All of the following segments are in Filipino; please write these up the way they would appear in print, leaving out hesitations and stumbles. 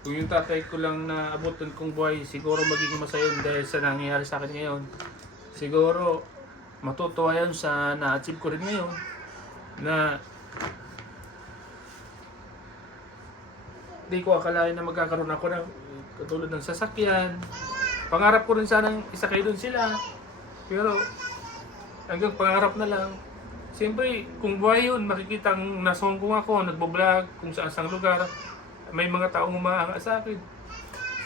Kung yung tatay ko lang na abutan kong buhay, siguro magiging masaya yun dahil sa nangyayari sa akin ngayon. Siguro matutuwa yan sa na-achieve ko rin ngayon na di ko akalain na magkakaroon ako ng katulad ng sasakyan. Pangarap ko rin sanang isakay doon sila. Pero hanggang pangarap na lang. Siyempre, kung buhay yun, makikitang nasongkong ako, nagbo-vlog kung saan sang lugar. May mga taong umaanga sa akin.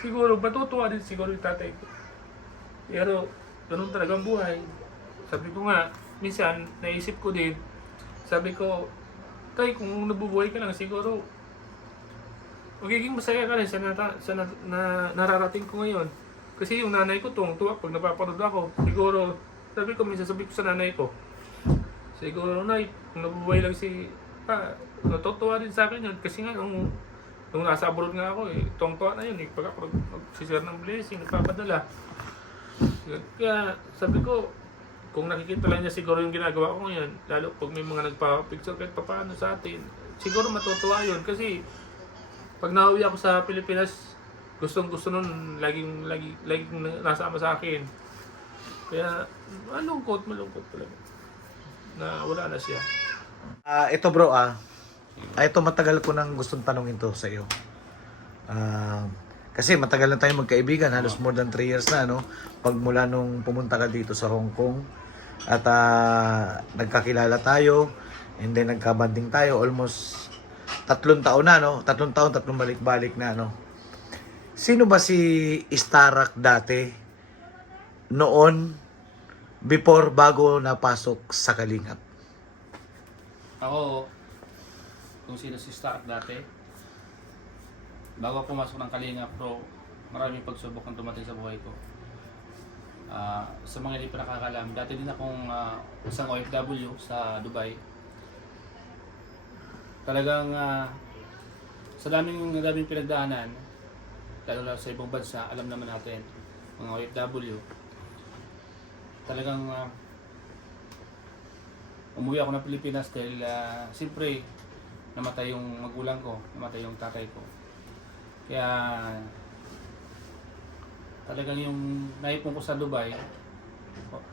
Siguro, matutuwa din siguro yung tatay ko. Pero, ganun talagang buhay. Sabi ko nga, minsan, naisip ko din, sabi ko, tay, kung nabubuhay ka lang, siguro, magiging masaya ka rin sa nararating ko ngayon. Kasi yung nanay ko tuwang-tuwa pag napapanood ako. Siguro, sabi ko, minsan sabi ko sa nanay ko, siguro, nay, kung nabubuhay lang si natutuwa din sa akin yun. Kasi nga, nung nasa abroad nga ako, tuwang-tuwa na yun. Pag ako nagsishare ng blessing, nagpapadala. Kaya, sabi ko, kung nakikita lang niya siguro yung ginagawa ko ngayon, lalo pag may mga nagpa-picture kahit papaano sa atin, siguro matutuwa yun. Kasi, pag nauwi ako sa Pilipinas, gustong-gusto nun, laging nasama sa akin. Kaya, malungkot talaga. Na wala na siya. Ito bro, ito matagal ko nang gustong tanungin to sa iyo. Kasi matagal na tayong magkaibigan, halos more than 3 years na, no? Pagmula nung pumunta ka dito sa Hong Kong at nagkakilala tayo, and then nagkabanding tayo almost 3 taon na, no? 3 taon, 3 balik-balik na, no? Sino ba si Starrock dati noon before bago napasok sa Kalingap? Ako, kung sino si Starrock dati, bago ako pumasok ng Kalingap Pro, maraming pagsubok ang dumating sa buhay ko. Sa mga hindi pa nakakalam, dati din akong isang OFW sa Dubai. Talagang sa daming pinagdaanan, lalo na sa ibang bansa, alam naman natin, mga OFW, talagang umuwi ako ng Pilipinas dahil siyempre namatay yung magulang ko, namatay yung tatay ko. Kaya talagang yung naipon ko sa Dubai,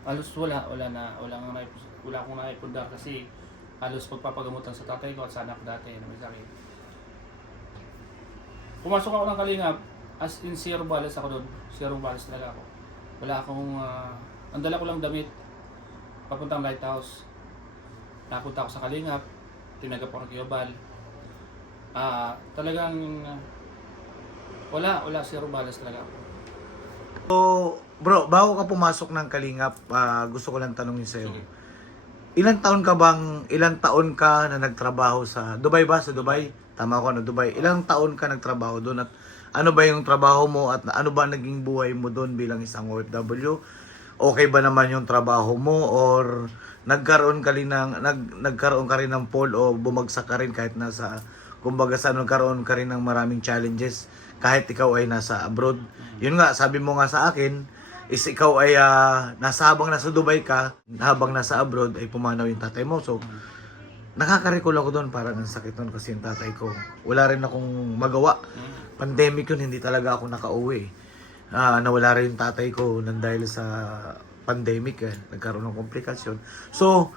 halos wala akong naipundar kasi halos pagpapagamutan sa tatay ko at sa anak ko dati na may sakit. Pumasok ako ng Kalingap, as in zero balance ako doon. Zero balance talaga ako. Wala akong, ang dala ko lang damit, papuntang lighthouse. Napunta ako sa Kalingap, tinagap ako ng Kiyobal. Talagang, wala, zero balance talaga ako. So, bro, bago ka pumasok ng Kalingap, gusto ko lang tanungin sa iyo. Sige. Ilang taon ka na nagtrabaho sa Dubai ba? Sa Dubai? Tama ko na Dubai. Ilang taon ka nagtrabaho doon at ano ba yung trabaho mo at ano ba naging buhay mo doon bilang isang OFW? Okay ba naman yung trabaho mo or nagkaroon ka rin ng fall o bumagsak ka rin kahit nasa kumbaga sa nagkaroon ka rin ng maraming challenges kahit ikaw ay nasa abroad? Yun nga, sabi mo nga sa akin is ikaw ay habang nasa Dubai ka, habang nasa abroad ay pumanaw yung tatay mo. So, nakaka-recall ako doon, parang ang sakit nun kasi yung tatay ko. Wala rin akong magawa. Pandemic yun, hindi talaga ako nakauwi. Nawala rin yung tatay ko nang dahil sa pandemic nagkaroon ng komplikasyon. So,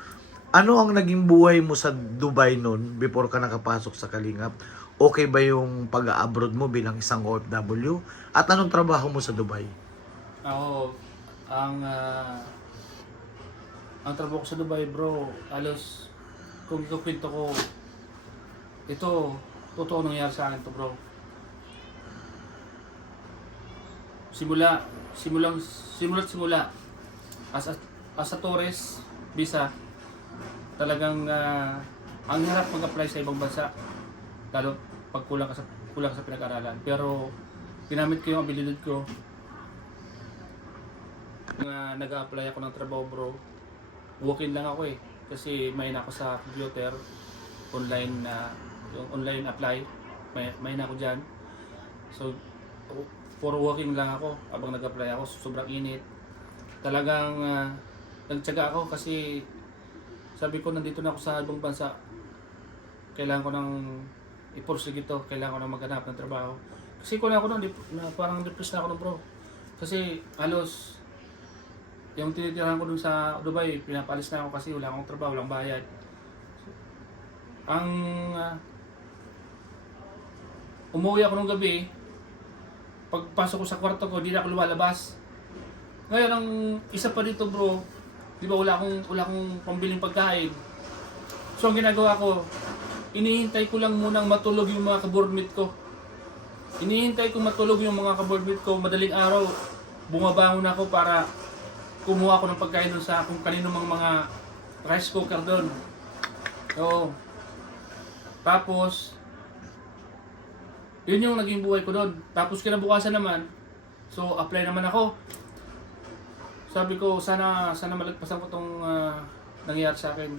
ano ang naging buhay mo sa Dubai noon before ka nakapasok sa Kalingap? Okay ba yung pag-abroad mo bilang isang OFW? At anong trabaho mo sa Dubai? Ako, ang trabaho ko sa Dubai, bro, halos kung ikukwento ko, ito, totoo nangyari sa akin to, bro. Simula, as a tourist visa, talagang ang hirap mag-apply sa ibang bansa, lalo pag kulang ka sa pinag-aralan. Pero ginamit ko yung abilidad ko. Nag-a-apply ako ng trabaho, bro. Walk-in lang ako kasi may na ako sa computer, yung online apply, may na ako dyan. So, for walking lang ako habang nag-apply ako, sobrang init. Talagang nagtiyaga ako kasi sabi ko nandito na ako sa ibang bansa. Kailangan ko nang ipursige ito, kailangan ko nang maghanap ng trabaho. Kasi ko na ako nun, parang depressed na ako nun bro. Kasi halos yung tinitirahan ko dun sa Dubai, pinapalis na ako kasi wala akong trabaho, walang bayad. Ang umuwi ako nung gabi, pagpasok ko sa kwarto ko, di na ako lumalabas. Ngayon, ang isa pa dito bro, di ba wala akong pambiling pagkain. So ang ginagawa ko, inihintay ko lang munang matulog yung mga kaboardmate ko. Inihintay ko matulog yung mga kaboardmate ko, madaling araw, bumabangon ako para kumuha ko ng pagkain doon sa kung kanino mga rice cooker doon. So, tapos, yun yung naging buhay ko doon. Tapos kinabukasan naman, so apply naman ako. Sabi ko, sana malagpasan ko itong nangyayari sa akin.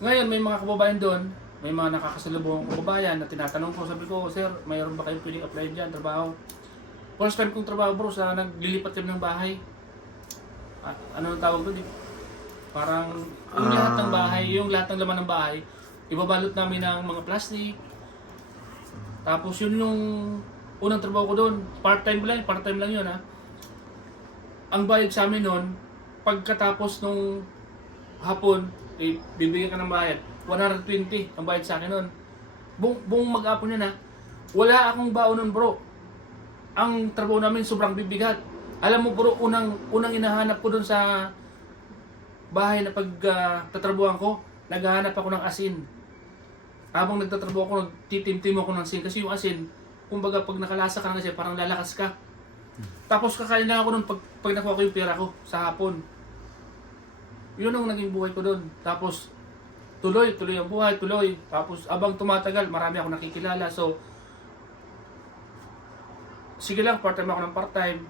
Ngayon, may mga kababayan doon, may mga nakakasalubong kababayan na tinatanong ko, sabi ko, sir, mayroon ba kayong pwedeng apply dyan, trabaho? First time kong trabaho bro, sa naglilipat kami ng bahay. Ano ang tawag doon? Parang yung lahat ng bahay, yung lahat ng laman ng bahay, ibabalot namin ng mga plastic. Tapos yun yung unang trabaho ko doon. Part-time lang yun ha. Ang bayad sa amin noon, pagkatapos nung hapon, bibigyan ka ng bayad. 120 ang bayad sa akin noon. Buong mag-apon yun ha. Wala akong baon nun bro. Ang trabaho namin sobrang bibigat. Alam mo bro, unang hinahanap ko dun sa bahay na pagtatrabuhan ko, naghahanap ako ng asin. Habang nagtatrabuhan ko, nagtitimtim ako ng asin. Kasi yung asin, kumbaga pag nakalasa ka na siya, parang lalakas ka. Tapos kakain na ako nun pag nakuha ko yung pera ko sa hapon. Yun ang naging buhay ko dun. Tapos tuloy ang buhay, tuloy. Tapos abang tumatagal, marami ako nakikilala. So, sige lang, part-time ako ng part-time.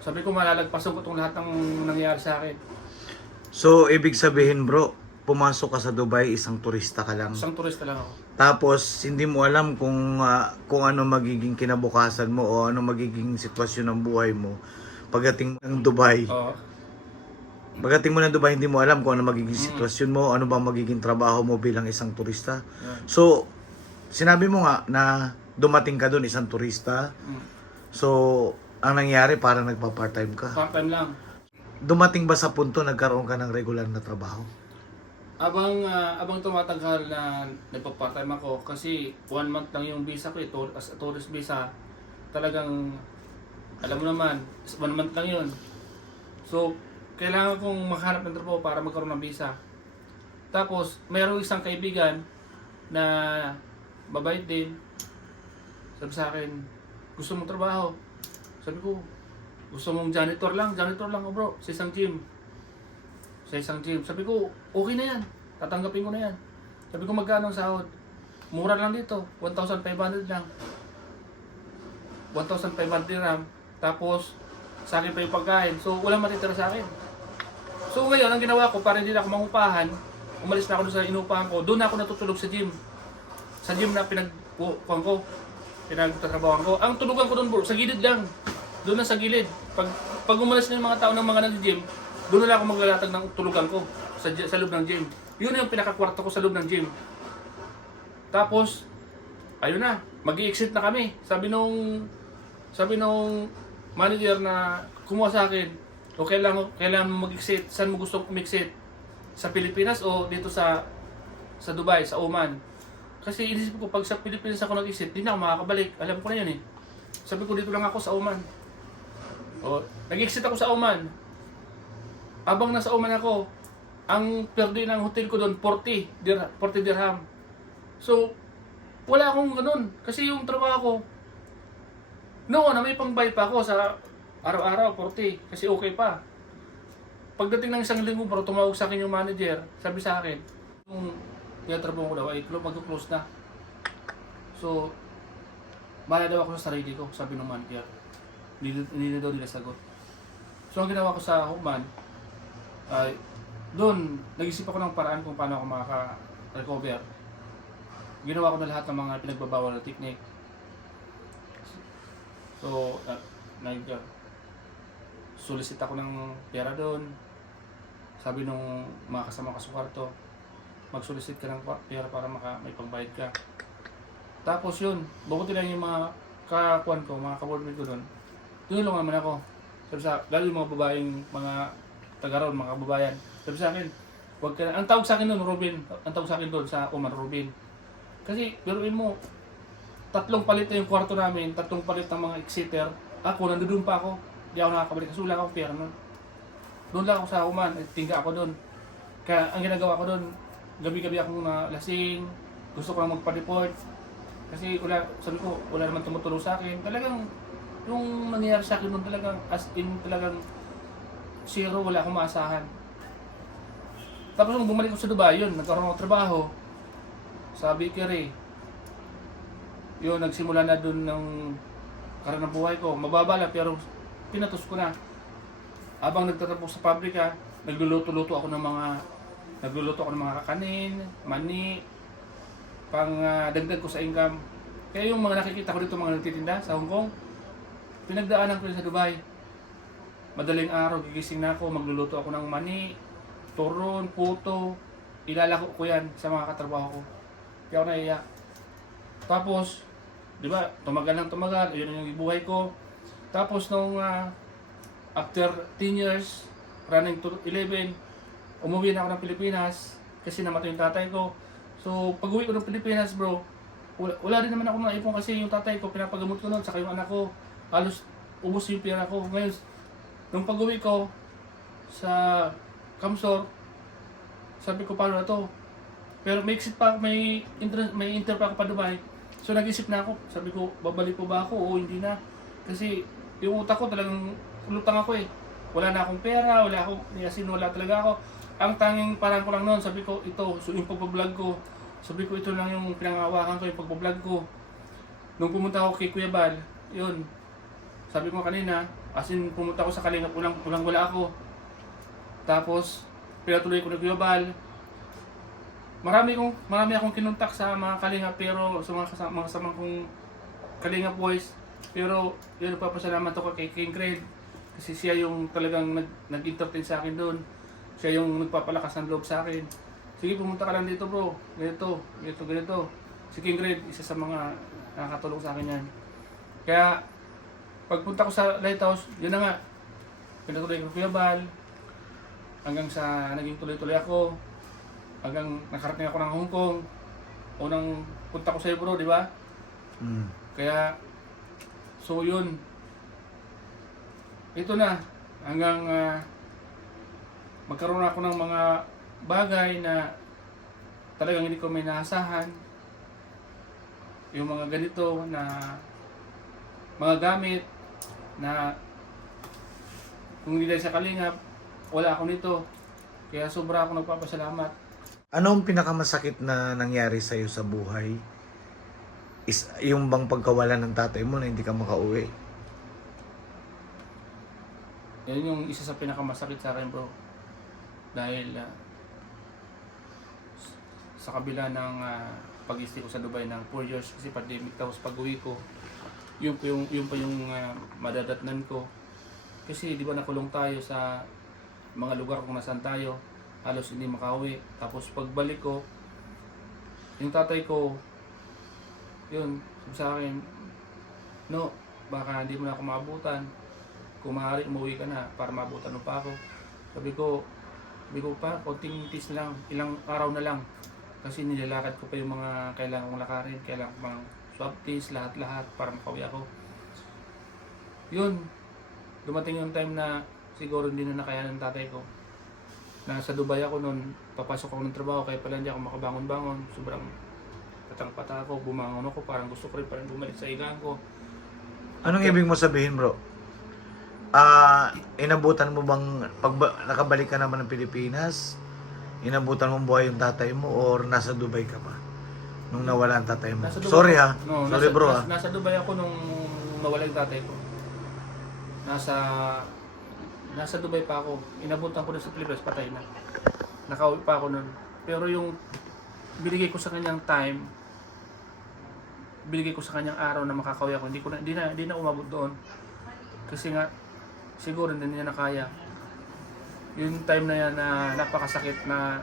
Sabi ko, malalagpasan ko itong lahat ng nangyayari sa akin. So, ibig sabihin bro, pumasok ka sa Dubai, isang turista ka lang. Isang turista lang ako. Tapos, hindi mo alam kung ano magiging kinabukasan mo o ano magiging sitwasyon ng buhay mo pagdating ng Dubai. Oo. Pagdating mo ng Dubai, hindi mo alam kung ano magiging sitwasyon mo, ano bang magiging trabaho mo bilang isang turista. So, sinabi mo nga na dumating ka doon, isang turista. So, ang nangyari, parang nagpa-part-time ka. Part-time lang. Dumating ba sa punto nagkaroon ka ng regular na trabaho? Abang tumatagal na nagpa-part-time ako kasi 1 month lang yung visa ko as a tourist visa. Talagang, alam mo naman, 1 month lang yun. So, kailangan kong makahanap ng trabaho para magkaroon ng visa. Tapos, mayroong isang kaibigan na mabait din. Sabi sa akin, gusto mong trabaho? Sabi ko, gusto mong janitor lang ako bro, sa isang gym. Sabi ko, okay na yan, tatanggapin ko na yan. Sabi ko, magkano ang sahod? Mura lang dito, 1,500 lang. 1,500 dirham, tapos sa akin pa yung pagkain. So, walang matitira sa akin. So, ngayon, ang ginawa ko, para hindi na ako mangupahan, umalis na ako doon sa inupahan ko, doon ako natutulog sa gym. Sa gym na pinagtatrabahan ko. Ang tulugan ko doon bro, sa gilid lang. Doon na sa gilid. Pag umalis na yung mga tao ng mga nag-gym, doon na lang ako maglalatag ng tulugan ko sa loob ng gym. Yun yung pinakakwarto ko sa loob ng gym. Tapos, ayun na, mag-i-exit na kami. Sabi nung manager na kumuha sa akin, o kailangan mo mag-exit, saan mo gusto mag-exit? Sa Pilipinas o dito sa Dubai, sa Oman? Kasi inisip ko, pag sa Pilipinas ako nag-exit, di na ako makakabalik. Alam ko na yun eh. Sabi ko, dito lang ako sa Oman. O, nag-exit ako sa Oman. Abang nasa Oman ako, ang per day ng hotel ko doon, 40 dirham. So, wala akong ganun. Kasi yung trabaho ko, noon na may pangbayad pa ako sa araw-araw, 40. Kasi okay pa. Pagdating ng isang linggo, bro, tumawag sa akin yung manager. Sabi sa akin, yung trabaho ko daw ay mag-close na. So, bahala daw ako sa sarili ko, sabi ng manager. Hindi na daw nila sagot. So, ang ginawa ko sa Oman, ay doon, nag-isip ako ng paraan kung paano ako makaka-recover. Ginawa ko na lahat ng mga pinagbabawal na technique. So, solicit ako ng pera doon. Sabi nung mga kasama ko sa kwarto, mag-solicit ka ng pera para may pangbayad ka. Tapos yun, bukuti lang yung mga kakuan ko, mga kaboardmate ko doon. Tinulungan naman ako. Sabi sa, lalo yung mga babaeng, mga taga ron, mga kababayan. Sabi sa akin, wag ka na. Ang tawag sa akin doon, Robin. Ang tawag sa akin doon sa Oman, Robin. Kasi, biruin mo, 3 palit na yung kwarto namin, 3 palit ng mga exeter. Ako, nandoon pa ako. Hindi ako nakakabalik kasi wala akong pera nun. Doon lang ako sa Oman, tingga ako doon. Kaya ang ginagawa ko doon, gabi-gabi akong lasing, gusto ko lang magpa-report. Kasi wala, sabi ko, wala naman tumutulong sa akin. Talagang, yung nangyayari sa akin doon talagang, as in talagang zero, wala akong maasahan. Tapos nung bumalik ko sa Dubai, yun, nagkaroon ako trabaho sa bakery. Yun, nagsimula na doon ng karan ng buhay ko. Mababa lang, pero pinatos ko na. Habang nagtatrabaho sa pabrika, nagluluto-luto ako ng mga kakanin, mani, pang dagdag ko sa income. Kaya yung mga nakikita ko dito, mga nagtitinda sa Hong Kong, pinagdaanan ko rin sa Dubai. Madaling araw, gigising na ako, magluluto ako ng mani, turon, puto, ilalako ko yan sa mga katrabaho ko. Kaya ako naiiyak. Tapos, di ba, tumagal, yun yung buhay ko. Tapos nung after 10 years, running to 11, umuwi na ako ng Pilipinas kasi namatay yung tatay ko. So, pag uwi ko ng Pilipinas, bro, wala din naman ako naipon kasi yung tatay ko, pinapagamot ko noon, saka yung anak ko, halos ubos yung pera ko. Ngayon, nung pag uwi ko sa Kamsor, sabi ko, paano na to? Pero may exit pa, may inter pa ako pa Dubai. So, nag-isip na ako, sabi ko, babalik po ba ako o hindi na? Kasi yung utak ko talagang lutang ako eh. Wala na akong pera, wala talaga ako. Ang tanging parang ko lang noon, sabi ko, ito, so yung pagbablog ko, sabi ko, ito lang yung pinangawakan ko, yung pagbablog ko. Nung pumunta ako kay Kuya Bal, yun, sabi ko kanina, as in pumunta ako sa Kalingap, wala ako. Tapos, pinatuloy ko na Kuya Bal. Marami akong kinuntak sa mga Kalingap, pero sa mga kasamang kong Kalingap boys. Pero, yun, nagpapasalamat ako kay King Craig. Kasi siya yung talagang nag-entertain sa akin doon. Siya yung nagpapalakas ng loob sa akin. Sige, pumunta ka lang dito bro. Ganito. Si King Craig, isa sa mga nakakatulong sa akin yan. Kaya, pagpunta ko sa Lighthouse, yun na nga. Pinatuloy ko Kuya Bal. Hanggang sa naging tuloy-tuloy ako. Hanggang nakarating ako ng Hong Kong. Unang punta ko sa'yo bro, di ba? Kaya, so yun. Ito na, hanggang magkaroon ako ng mga bagay na talagang hindi ko may naasahan. Yung mga ganito na mga gamit na kung hindi dahil sa Kalingap, wala ako nito. Kaya sobra ako nagpapasalamat. Ano ang pinakamasakit na nangyari sa'yo sa buhay? Is yung bang pagkawala ng tatay mo na hindi ka makauwi? Yan yung isa sa pinakamasakit sa akin bro. Dahil sa kabila ng pag-stay ko sa Dubai ng 4 years kasi pandemic, tapos pag-uwi ko, yun pa yung madadatnan ko. Kasi di ba nakulong tayo sa mga lugar kung nasaan tayo, halos hindi makauwi. Tapos pagbalik ko, yung tatay ko, yun, sabi sa akin, no, baka hindi mo na ako maabutan. Kung maaari, umuwi ka na para maabutan mo pa ako. Sabi ko pa, konting tis lang, ilang araw na lang. Kasi nilalakad ko pa yung mga kailangan kong lakarin, kailangan kong mga swab test, lahat-lahat para makauwi ako. Yun, dumating yung time na siguro hindi na nakaya ng tatay ko. Nasa Dubai ako noon, papasok ako ng trabaho, kaya pala hindi ako makabangon-bangon. Sobrang patang-pata ako, bumangon ako, parang gusto ko rin parang bumalik sa higaan ko. Anong ibig mo sabihin bro? Inabutan mo bang, nakabalik ka naman ng Pilipinas, inabutan mo buhay yung tatay mo or nasa Dubai ka pa? Nung nawala ang tatay mo? Sorry ha, no, sorry bro ha. Nasa Dubai ako nung nawala yung tatay ko. Nasa Dubai pa ako. Inabutan ko na sa Pilipinas, patay na. Nakauwi pa ako nun. Pero yung binigay ko sa kanyang time, binigay ko sa kanyang araw na makakauwi ako, hindi na umabot doon. Kasi nga, siguro hindi niya nakaya. Yung time na yan na napakasakit na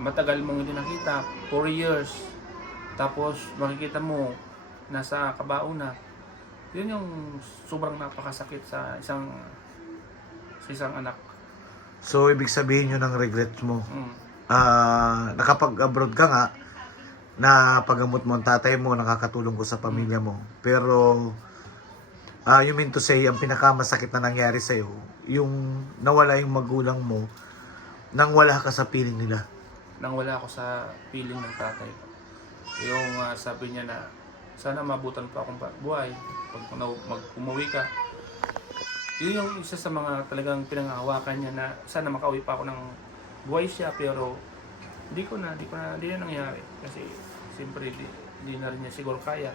matagal mong hindi nakita, 4 years. Tapos makikita mo nasa kabao na. Yun yung sobrang napakasakit sa isang anak. So, ibig sabihin yun ang regret mo. Mm. Nakapag-abroad ka nga, na pagamot mo ang tatay mo, nakakatulong ko sa pamilya mo. Pero, you mean to say, ang pinakamasakit na nangyari sa'yo, yung nawala yung magulang mo, nang wala ka sa piling nila. Nang wala ako sa piling ng tatay ko. Yung sabi niya na, sana mabutan pa akong buhay pag umuwi ka. Yun yung isa sa mga talagang pinangahawakan niya na sana makauwi pa ako ng buhay siya, pero hindi na nangyari kasi siyempre di na rin niya siguro kaya.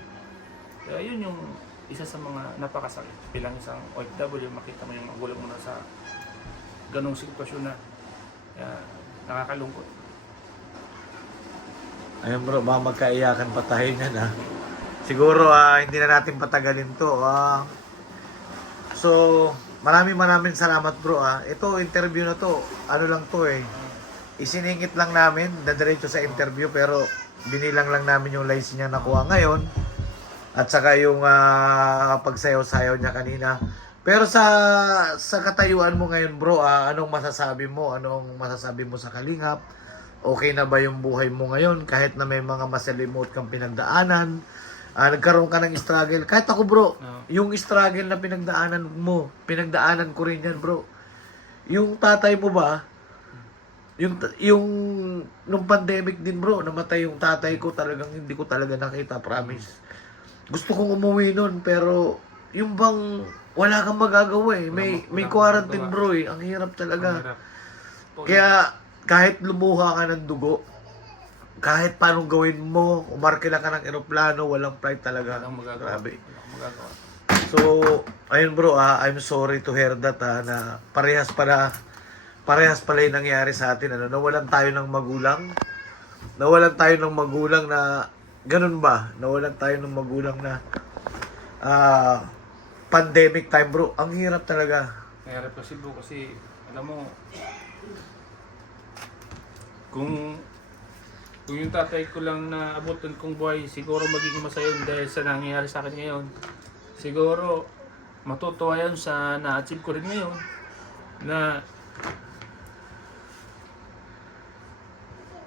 Kaya yun yung isa sa mga napakasakit bilang isang OFW, makita mo yung magulang mo na sa ganong sitwasyon na nakakalungkot. Ayun bro, baka magkaiyakan pa tayo niyan ha. Siguro hindi na natin patagalin to. So, maraming salamat bro ha. Ito, interview na to, ano lang to isiningit lang namin, dadiretso sa interview, pero binilang lang namin yung license niya nakuha ngayon. At saka yung pagsayaw-sayaw niya kanina. Pero sa katayuan mo ngayon bro, anong masasabi mo? Anong masasabi mo sa Kalingap? Okay na ba yung buhay mo ngayon? Kahit na may mga masalimuot kang pinagdaanan, nagkaroon ka ng struggle. Kahit ako bro, yung struggle na pinagdaanan mo, pinagdaanan ko rin yan bro. Yung tatay mo ba, yung nung pandemic din bro, namatay yung tatay ko, talagang hindi ko talaga nakita, promise. Gusto kong umuwi nun, pero yung bang wala kang magagawa may quarantine bro ang hirap talaga. Kaya kahit lumuha ka ng dugo, kahit paano gawin mo, umarkila ka ng eroplano, walang flight talaga. Walang magagawa. Grabe. Walang magagawa. So, ayun bro, I'm sorry to hear that na parehas pala yung nangyari sa atin. Nawalan tayo ng magulang. Nawalan tayo ng magulang na, ganun ba? Nawalan tayo ng magulang na pandemic time bro. Ang hirap talaga. Mahirap kasi bro, kasi alam mo, kung yung tatay ko lang na abutan kong buhay, siguro magiging masaya yun dahil sa nangyayari sa akin ngayon. Siguro matutuwa yan sa na-achieve ko rin ngayon na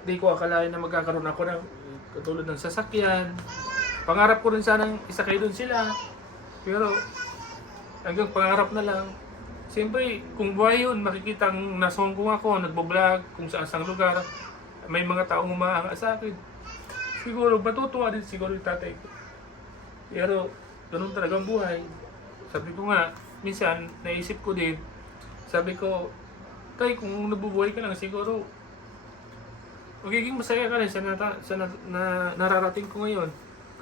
di ko akalain na magkakaroon ako ng katulad ng sasakyan. Pangarap ko rin sanang isakay doon sila, pero hanggang pangarap na lang. Siyempre, kung buhay yun, makikitang nasongkong ako, nagbo-vlog kung saan lugar, may mga taong umaanga sa akin. Siguro, matutuwa din siguro yung tatay ko. Pero, ganun talagang buhay. Sabi ko nga, minsan, naisip ko din, sabi ko, tay, kung nabubuhay ka lang, siguro, magiging masaya ka rin sa nararating ko ngayon.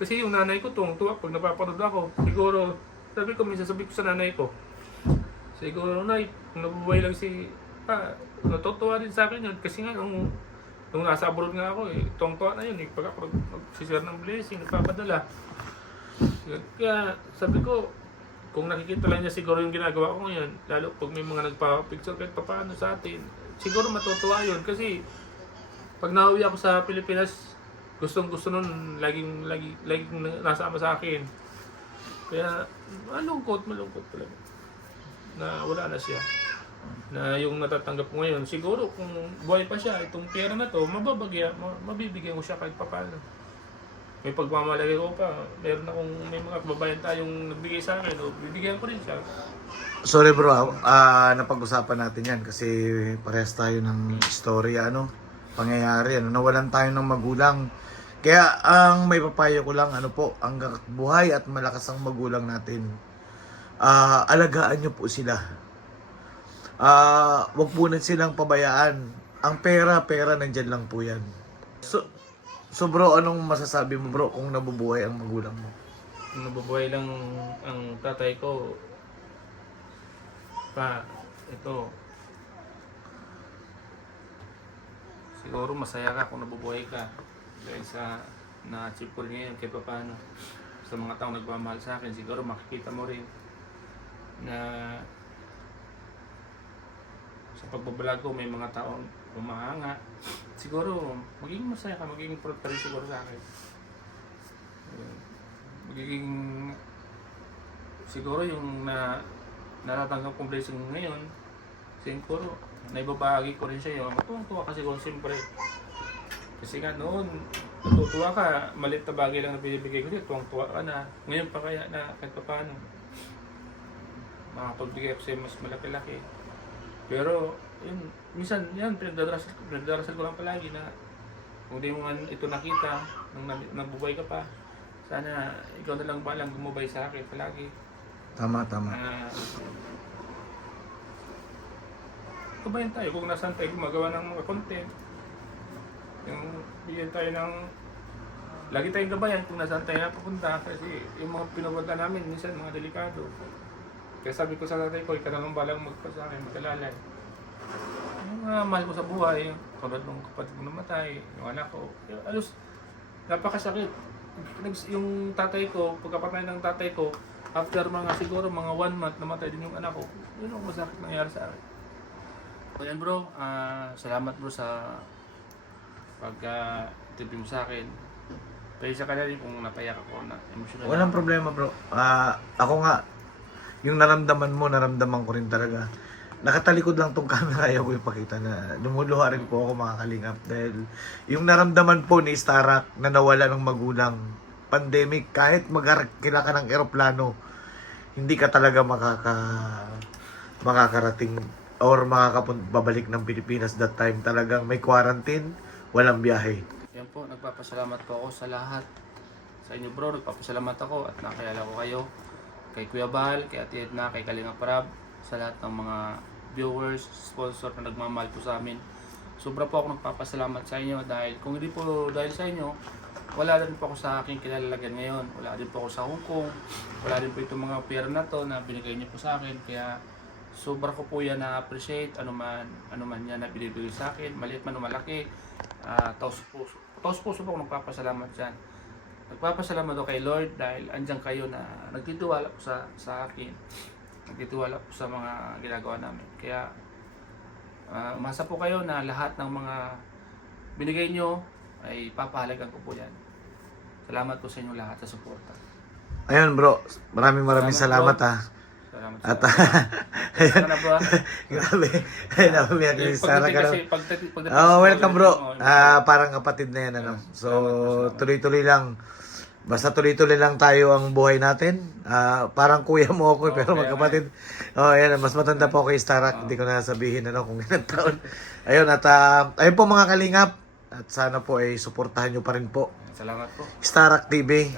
Kasi yung nanay ko tuwang-tuwa pag napapanood ako. Siguro, sabi ko sa nanay ko, siguro nay, kung nabubuhay lang si natutuwa din sa akin yun. Kasi nga, nung nasa abroad nga ako, tuwang-tuwa na yun. Pag ako nagsishare ng blessing, nagpapadala. Kaya sabi ko, kung nakikita lang niya siguro yung ginagawa ko ngayon, lalo pag may mga nagpa-picture kahit papaano sa atin, siguro matutuwa yun. Kasi pag nauwi ako sa Pilipinas, gustong-gusto nun, laging nasama sa akin. Kaya malungkot talaga na wala na siya. Na yung natatanggap ko ngayon, siguro kung buhay pa siya, itong pera na to, mabibigyan ko siya kahit papaano. May pagmamalagay ko pa, may mga kababayan tayong nagbigay sa akin, bibigyan ko rin siya. Sorry bro, napag-usapan natin yan kasi parehas tayo ng istorya, pangyayari, nawalan tayo ng magulang. Kaya ang may papayo ko lang, ang buhay at malakas ang magulang natin. Alagaan nyo po sila. Wag po na silang pabayaan. Ang pera, nandyan lang po yan. So bro, anong masasabi mo bro kung nabubuhay ang magulang mo? Kung nabubuhay lang ang tatay ko, ito, siguro masaya ka kung nabubuhay ka dahil sa na-achieve ko rin ngayon kahit paano. Sa mga taong nagmamahal sa akin, siguro makikita mo rin na sa pagbablog ko may mga taong umahanga. Siguro magiging masaya ka, magiging proud ka rin siguro sa akin. Magiging siguro yung natatanggap kong blessing ngayon, siguro naibabahagi ko rin sa iyo. Matuwa kasi ko siyempre. Kasi nga noon, natutuwa ka, maliit na bagay lang na binibigay ko sa'yo, tuwang-tuwa ka na. Ngayon pa kaya na kahit pa paano, makapagbigay ako sa'yo mas malaki-laki. Pero, yun, minsan, yan, pinagdarasal ko lang palagi na kung di mo man ito nakita, nung nabubuhay ka pa, sana ikaw na lang balang gumabay sa akin palagi. Tama. Gabayan tayo kung nasaan tayo gumagawa ng mga content. Yung bigyan tayo ng lagi tayong gabayan kung nasaan tayo napupunta kasi yung mga pinupunta namin minsan mga delikado. Kaya sabi ko sa tatay ko, ikaw na lang balang magpa sa akin, magkalalay. Yung mga mahal ko sa buhay, tulad ng kapatid ko namatay, yung anak ko, alos, napakasakit. Yung tatay ko, pagkapatay ng tatay ko, after mga siguro mga 1 month namatay din yung anak ko. Yun ang masakit nangyari sa akin. So yan bro, salamat bro sa pag-interview mo sa akin. Pero sa kanila rin kung napayak ako na emotional. Walang problema bro. Ako nga, yung naramdaman ko rin talaga. Nakatalikod lang tong camera, ayaw ko ipakita na lumuluha rin po ako mga kalingap. Dahil yung naramdaman po ni Starak na nawala ng magulang, pandemic, kahit magkila ka ng eroplano, hindi ka talaga makakarating or babalik ng Pilipinas that time. Talagang may quarantine, walang biyahe. Yan po, nagpapasalamat po ako sa lahat. Sa inyo bro, nagpapasalamat ako at nakilala ko kayo. Kay Kuya Bahal, kay Ate Edna, kay Kalinga Prab, sa lahat ng mga viewers, sponsor na nagmamahal po sa amin. Sobra po ako nagpapasalamat sa inyo dahil kung hindi po dahil sa inyo, wala din po ako sa aking kilalagyan ngayon. Wala din po ako sa Hong Kong. Wala din po itong mga pera na to na binigay niyo po sa akin. Kaya sobra ko po yan na-appreciate anuman yan na binibigay sa akin, maliit man o malaki. Taos puso po ako nagpapasalamat dyan. Nagpapasalamat ako kay Lord dahil andyan kayo na nagtitiwala po sa akin. Nagtitiwala po sa mga ginagawa namin. Kaya umasa po kayo na lahat ng mga binigay nyo ay papahalagan ko po yan. Salamat po sa inyo lahat sa suporta. Ayun bro, maraming salamat bro. ha. Salamat At Salamat na po. grabe. Ay, nabumiyak yung Starak ka lang. Pagdating Welcome bro. Parang kapatid na yan ano. So, tuloy-tuloy lang. Basta tuloy-tuloy lang tayo ang buhay natin. Parang kuya mo ako pero magkapatid. Yan, mas matanda po ako kay Starak. Hindi ko na sabihin ano kung ilang taon. Ayun at ayun po mga kalingap. At sana po ay suportahan nyo pa rin po. Salamat po. Starak TV.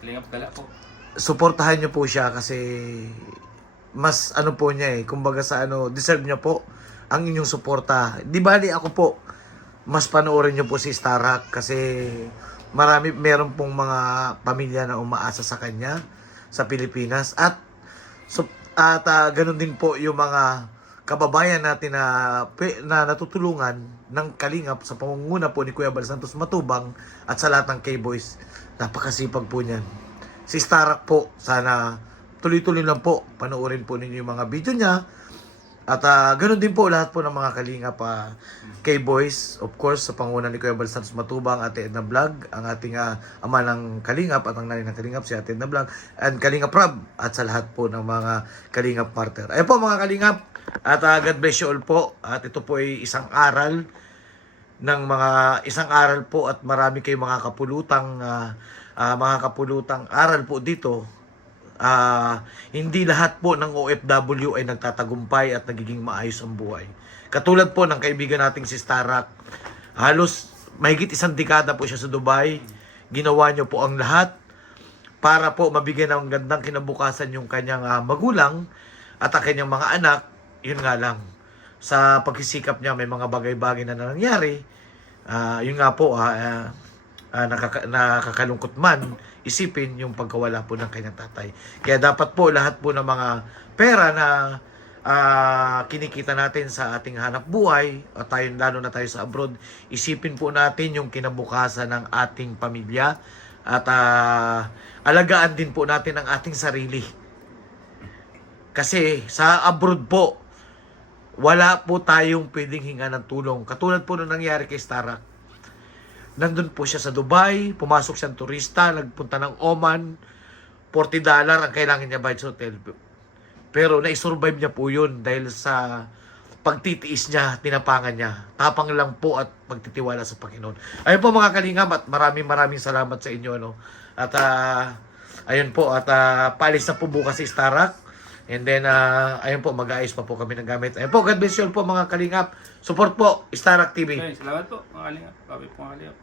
Kalingap gala po. Suportahan nyo po siya kasi mas ano po niya kumbaga sa deserve niya po ang inyong suporta. Di bali ako po, mas panoorin niyo po si Starak kasi meron pong mga pamilya na umaasa sa kanya sa Pilipinas at ganun din po yung mga kababayan natin na natutulungan ng Kalingap sa pamumuno po ni Kuya Bal Santos Matubang at sa lahat ng K-Boys. Napakasipag po niyan. Si Starak po, sana tuloy-tuloy lang po, panoorin po ninyo yung mga video niya. At ganun din po lahat po ng mga Kalingap K-Boys, of course, sa pangunan ni Kuya Bal Santos Matubang, Ate Edna Vlog, ang ating ama ng Kalingap at ang nanay ng Kalingap, si Ate Edna Vlog, and Kalingap Prab, at sa lahat po ng mga Kalingap Partner. Ayun po mga Kalingap, at God bless you all po. At ito po ay isang aral po at marami kayong mga kapulutang aral po dito. Hindi lahat po ng OFW ay nagtatagumpay at nagiging maayos ang buhay. Katulad po ng kaibigan nating si Starak, halos mahigit 1 dekada po siya sa Dubai. Ginawa niyo po ang lahat para po mabigyan ng gandang kinabukasan yung kanyang magulang at ang kanyang mga anak. Yun nga lang, sa pagsisikap niya may mga bagay-bagay na nangyari. Yun nga po, nakakalungkot man isipin yung pagkawala po ng kanyang tatay. Kaya dapat po lahat po ng mga pera na kinikita natin sa ating hanap buhay, at lalo na tayo sa abroad, isipin po natin yung kinabukasan ng ating pamilya at alagaan din po natin ang ating sarili. Kasi sa abroad po, wala po tayong pwedeng hinga ng tulong. Katulad po nung nangyari kay Starak. nandun po siya sa Dubai, pumasok siyang turista, nagpunta ng Oman, $40 ang kailangan niya bayad sa hotel. Pero naisurvive niya po yun dahil sa pagtitiis niya, tinapangan niya. Tapang lang po at pagtitiwala sa Panginoon. Ayun po mga kalingam at maraming salamat sa inyo. Ano? At ayun po, at paalis na po bukas si Starak. And then, ayun po, mag-aayos pa po kami ng gamit. Ayun po, God bless you all po mga kalingap. Support po, Starak TV. Okay, salamat po, mga kalingap. Babi po mga kalingap.